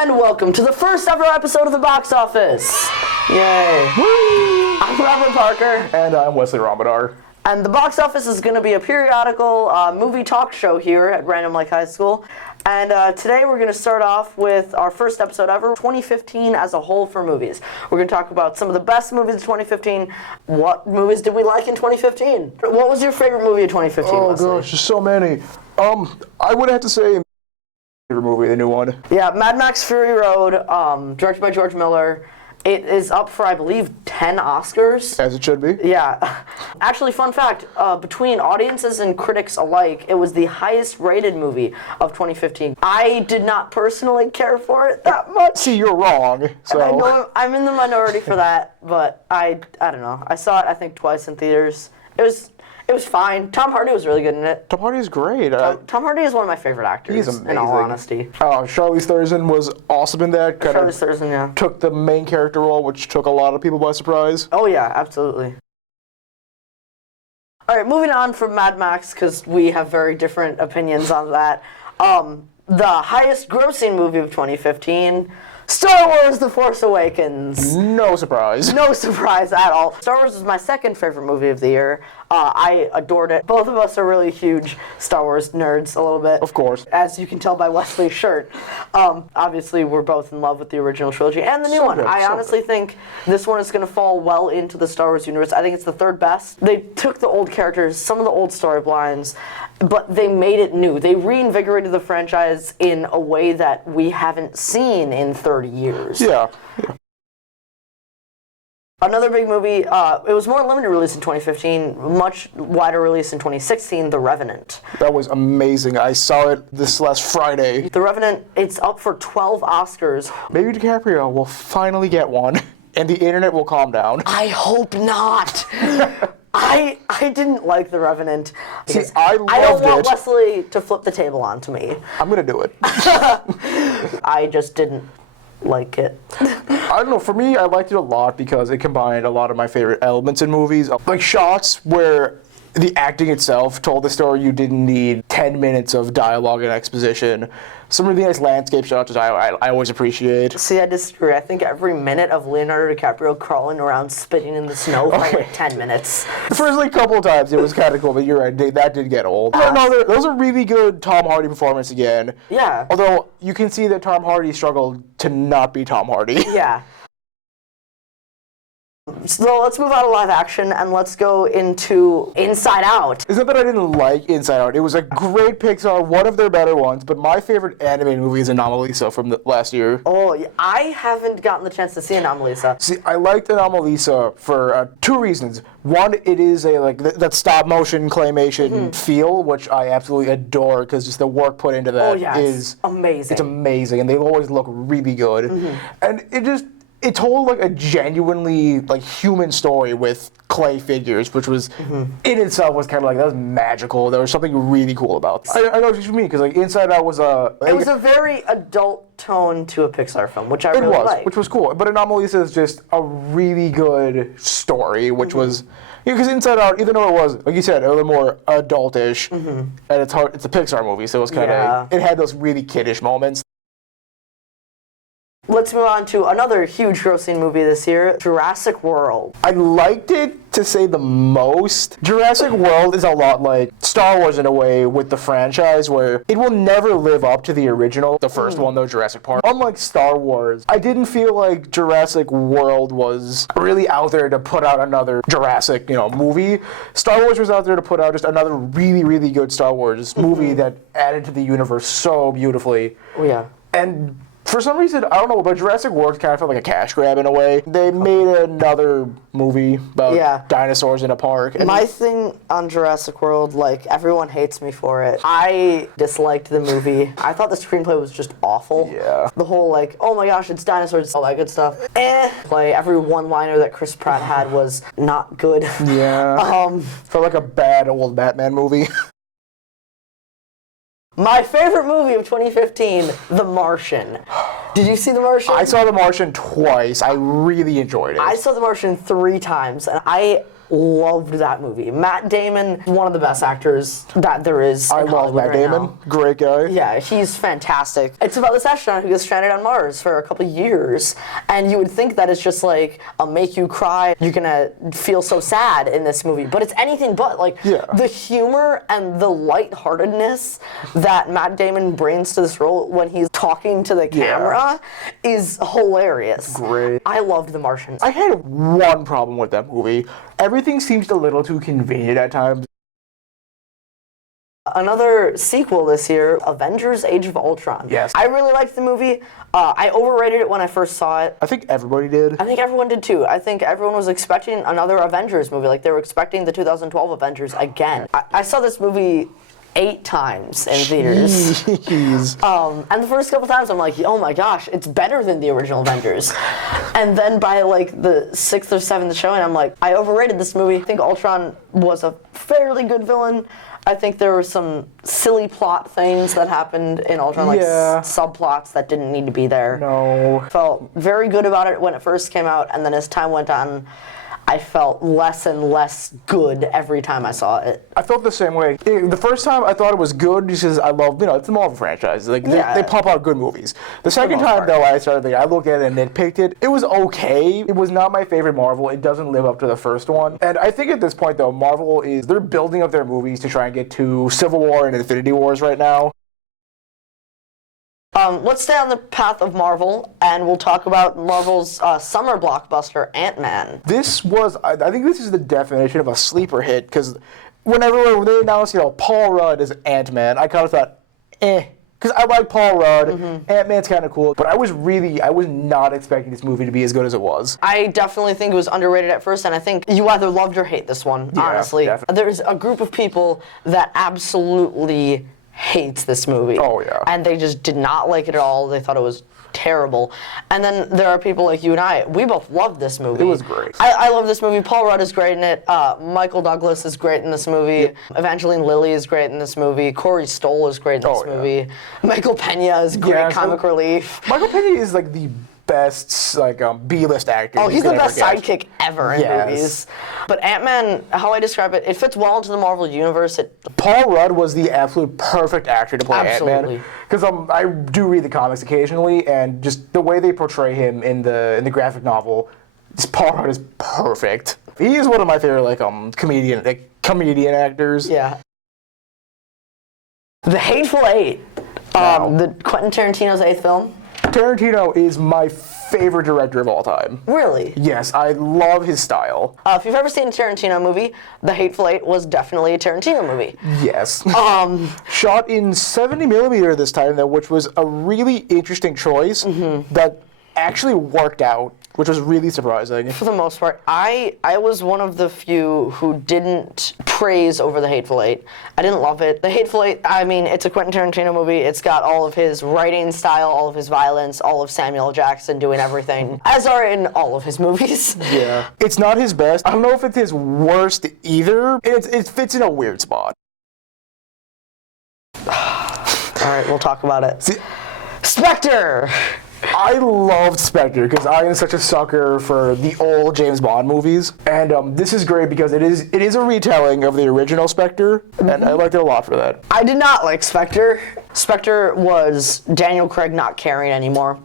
And welcome to the first ever episode of The Box Office. Yay. Woo! I'm Robert Parker. And I'm Wesley Ramadan. And The Box Office is going to be a periodical movie talk show here at Random Lake High School. And today we're going to start off with our first episode ever, 2015 as a whole for movies. We're going to talk about some of the best movies of 2015. What movies did we like in 2015? What was your favorite movie of 2015, Oh Wesley? gosh, there's so many. I would have to say favorite movie, the new one. Yeah, Mad Max Fury Road, directed by George Miller. It is up for, I believe, 10 Oscars. As it should be. Yeah. Actually, fun fact, between audiences and critics alike, it was the highest rated movie of 2015. I did not personally care for it that much. See, you're wrong. So. And I know I'm in the minority for that, but I don't know. I saw it, I think, twice in theaters. It was fine. Tom Hardy was really good in it. Tom Hardy is great. Tom Hardy is one of my favorite actors, He's amazing. in all honesty. Charlize Theron was awesome in that. Charlize Theron, yeah. Took the main character role, which took a lot of people by surprise. Oh yeah, absolutely. All right, moving on from Mad Max, because we have very different opinions on that. The highest grossing movie of 2015, Star Wars The Force Awakens. No surprise. No surprise at all. Star Wars is my second favorite movie of the year. I adored it. Both of us are really huge Star Wars nerds, a little bit. Of course. As you can tell by Wesley's shirt. Obviously, we're both in love with the original trilogy and the new one. I honestly think this one is going to fall well into the Star Wars universe. I think it's the third best. They took the old characters, some of the old storylines, but they made it new. They reinvigorated the franchise in a way that we haven't seen in 30 years. Yeah. Another big movie, it was more limited release in 2015, much wider release in 2016, The Revenant. That was amazing. I saw it this last Friday. The Revenant, it's up for 12 Oscars. Maybe DiCaprio will finally get one, and the internet will calm down. I hope not. I didn't like The Revenant. See, I don't want it. Wesley to flip the table onto me. I'm going to do it. I just didn't like it. I don't know, for me, I liked it a lot because it combined a lot of my favorite elements in movies. Like shots where the acting itself told the story. You didn't need 10 minutes of dialogue and exposition. Some really nice landscape shots, which I always appreciate. See, I disagree. I think every minute of Leonardo DiCaprio crawling around spitting in the snow for like 10 minutes. The first couple of times it was kind of cool, but you're right, that did get old. No, those are really good Tom Hardy performance again. Yeah. Although you can see that Tom Hardy struggled to not be Tom Hardy. Yeah. So let's move out of live action and let's go into Inside Out. It's not that I didn't like Inside Out. It was a great Pixar, one of their better ones, but my favorite animated movie is Anomalisa from the last year. Oh, yeah. I haven't gotten the chance to see Anomalisa. See, I liked Anomalisa for two reasons. One, it is that stop motion claymation feel, which I absolutely adore because just the work put into that is amazing. It's amazing, and they always look really good. And it told a genuinely human story with clay figures, which was in itself was kind of that was magical. There was something really cool about that. I know what you mean because Inside Out was it was a very adult tone to a Pixar film, which I really liked. Which was cool. But Anomalisa is just a really good story, which was because Inside Out, even though it was like you said a little more adultish, and it's a Pixar movie, so it was kind of it had those really kiddish moments. Let's move on to another huge grossing movie this year, Jurassic World. I liked it, to say the most. Jurassic World is a lot like Star Wars in a way with the franchise, where it will never live up to the original, the first one though, Jurassic Park. Unlike Star Wars, I didn't feel like Jurassic World was really out there to put out another Jurassic, movie. Star Wars was out there to put out just another really, really good Star Wars movie that added to the universe so beautifully. Oh yeah. And for some reason, I don't know, but Jurassic World kind of felt like a cash grab in a way. They made another movie about dinosaurs in a park. And my thing on Jurassic World, everyone hates me for it. I disliked the movie. I thought the screenplay was just awful. Yeah. The whole, oh my gosh, it's dinosaurs, all that good stuff. Every one-liner that Chris Pratt had was not good. Yeah. Felt like a bad old Batman movie. My favorite movie of 2015, The Martian. Did you see The Martian? I saw The Martian twice. I really enjoyed it. I saw The Martian 3 times, and I loved that movie. Matt Damon, one of the best actors that there is. I love Matt Damon. Great guy. Yeah, he's fantastic. It's about this astronaut who gets stranded on Mars for a couple years, and you would think that it's just like a make you cry, you're gonna feel so sad in this movie, but it's anything but. Like, the humor and the lightheartedness that Matt Damon brings to this role when he's talking to the camera is hilarious. Great. I loved The Martian. I had one problem with that movie. Everything seemed a little too convenient at times. Another sequel this year, Avengers: Age of Ultron. Yes. I really liked the movie. I overrated it when I first saw it. I think everybody did. I think everyone did too. I think everyone was expecting another Avengers movie. Like, they were expecting the 2012 Avengers again. I saw this movie 8 times in theaters. Jeez. And the first couple times I'm like, oh my gosh, it's better than the original Avengers. And then by like the 6th or 7th showing, I'm like, I overrated this movie. I think Ultron was a fairly good villain. I think there were some silly plot things that happened in Ultron, like subplots that didn't need to be there. No. Felt very good about it when it first came out, and then as time went on, I felt less and less good every time I saw it. I felt the same way. The first time I thought it was good because I love, it's the Marvel franchise. Like, they pump out good movies. The second time, though, I looked at it and nitpicked it. It was okay. It was not my favorite Marvel. It doesn't live up to the first one. And I think at this point, though, Marvel they're building up their movies to try and get to Civil War and Infinity Wars right now. Let's stay on the path of Marvel, and we'll talk about Marvel's summer blockbuster, Ant-Man. I think this is the definition of a sleeper hit, because when they announced, Paul Rudd as Ant-Man, I kind of thought, because I like Paul Rudd, Ant-Man's kind of cool, but I was not expecting this movie to be as good as it was. I definitely think it was underrated at first, and I think you either loved or hate this one, honestly. Definitely. There's a group of people that absolutely hates this movie. Oh, yeah. And they just did not like it at all. They thought it was terrible. And then there are people like you and I. We both loved this movie. It was great. I love this movie. Paul Rudd is great in it. Michael Douglas is great in this movie. Yep. Evangeline Lilly is great in this movie. Corey Stoll is great in this movie. Michael Pena is great comic relief. Michael Pena is like the best B-list actor. Oh, he's the best sidekick ever in movies. But Ant-Man, how I describe it, it fits well into the Marvel universe. Paul Rudd was the absolute perfect actor to play Ant-Man. Because I do read the comics occasionally, and just the way they portray him in the graphic novel, Paul Rudd is perfect. He is one of my favorite comedian actors. Yeah. The Hateful Eight, the Quentin Tarantino's 8th film. Tarantino is my favorite director of all time. Really? Yes, I love his style. If you've ever seen a Tarantino movie, The Hateful Eight was definitely a Tarantino movie. Yes. Shot in 70mm this time, though, which was a really interesting choice that actually worked out, which was really surprising. For the most part, I was one of the few who didn't praise over The Hateful Eight. I didn't love it. The Hateful Eight, I mean, it's a Quentin Tarantino movie. It's got all of his writing style, all of his violence, all of Samuel L. Jackson doing everything, as are in all of his movies. Yeah. It's not his best. I don't know if it's his worst either. It fits in a weird spot. All right, we'll talk about it. Spectre! I loved Spectre because I am such a sucker for the old James Bond movies, and this is great because it is a retelling of the original Spectre, and I liked it a lot for that. I did not like Spectre. Spectre was Daniel Craig not caring anymore.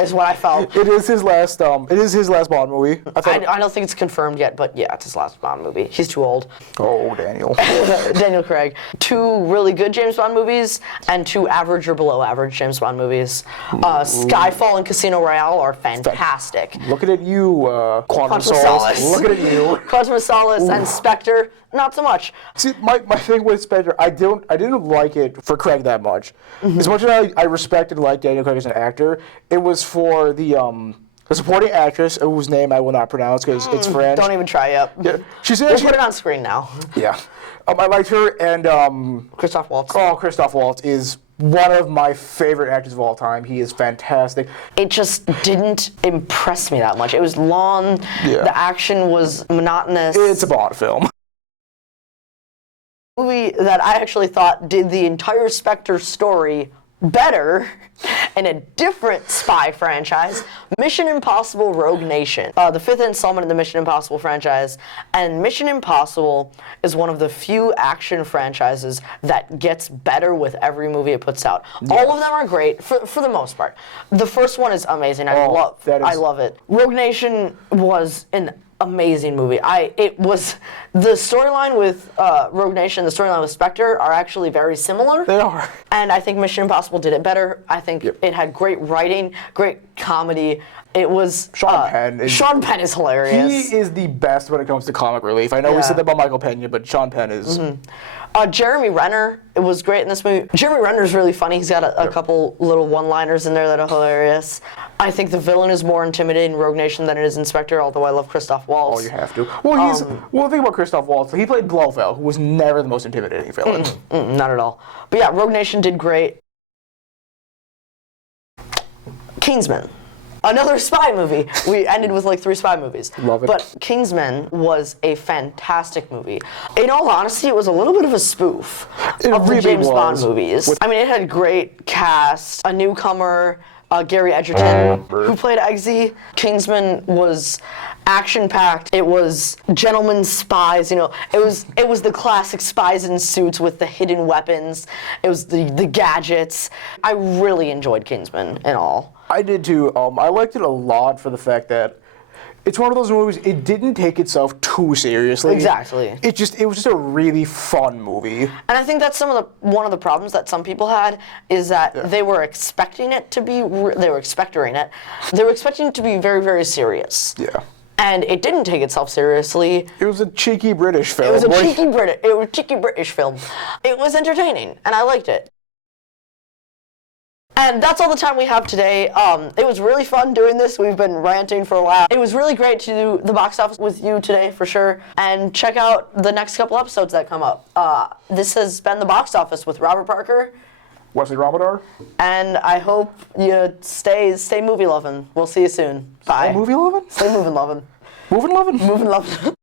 Is what I felt. It is his last. It is his last Bond movie. I don't think it's confirmed yet, but yeah, it's his last Bond movie. He's too old. Oh, Daniel. Daniel Craig. 2 really good James Bond movies and 2 average or below average James Bond movies. Skyfall and Casino Royale are fantastic. Looking at you, Quantum of Solace. Looking at you. Quantum of Solace and Spectre, not so much. See, my thing with Spectre, I didn't like it for Craig that much. As much as I respected and liked Daniel Craig as an actor, it was for the supporting actress, whose name I will not pronounce because it's French. Don't even try it. Yeah, we'll put it on screen now. Yeah, I liked her, and Christoph Waltz. Oh, Christoph Waltz is one of my favorite actors of all time. He is fantastic. It just didn't impress me that much. It was long. Yeah. The action was monotonous. It's a Bond film. Movie that I actually thought did the entire Spectre story better in a different spy franchise, Mission Impossible Rogue Nation, the fifth installment in the Mission Impossible franchise. And Mission Impossible is one of the few action franchises that gets better with every movie it puts out. All of them are great for the most part. The first one is amazing. I love it. Rogue Nation was an amazing movie. It was the storyline with Rogue Nation, the storyline with Spectre are actually very similar. They are. And I think Mission Impossible did it better. I think it had great writing, great comedy. It was Sean Penn. Sean Penn is hilarious. He is the best when it comes to comic relief. I know we said that about Michael Pena, but Sean Penn is. Jeremy Renner was great in this movie. Jeremy Renner is really funny. He's got a couple little one-liners in there that are hilarious. I think the villain is more intimidating in Rogue Nation than it is in Spectre, although I love Christoph Waltz. Oh, you have to. Well, think about Christoph Waltz. He played Blofeld, who was never the most intimidating villain. Not at all. But yeah, Rogue Nation did great. Kingsman. Another spy movie. We ended with like 3 spy movies. Love it. But Kingsman was a fantastic movie. In all honesty, it was a little bit of a spoof of the James Bond movies. I mean, it had a great cast, a newcomer, Gary Edgerton, who played Eggsy. Kingsman was action-packed. It was gentlemen spies. You know, it was the classic spies in suits with the hidden weapons. It was the gadgets. I really enjoyed Kingsman in all. I did too. I liked it a lot for the fact that it's one of those movies. It didn't take itself too seriously. Exactly. It was just a really fun movie. And I think that's one of the problems that some people had is that they were expecting it to be. They were expecting it. They were expecting it to be very, very serious. Yeah. And it didn't take itself seriously. It was a cheeky British film. It was a cheeky British film. It was entertaining, and I liked it. And that's all the time we have today. It was really fun doing this. We've been ranting for a while. It was really great to do the box office with you today, for sure. And check out the next couple episodes that come up. This has been the box office with Robert Parker. Wesley Ramadan. And I hope you stay movie loving. We'll see you soon. Bye. Stay movie loving? Stay moving loving. Moving loving? Moving loving.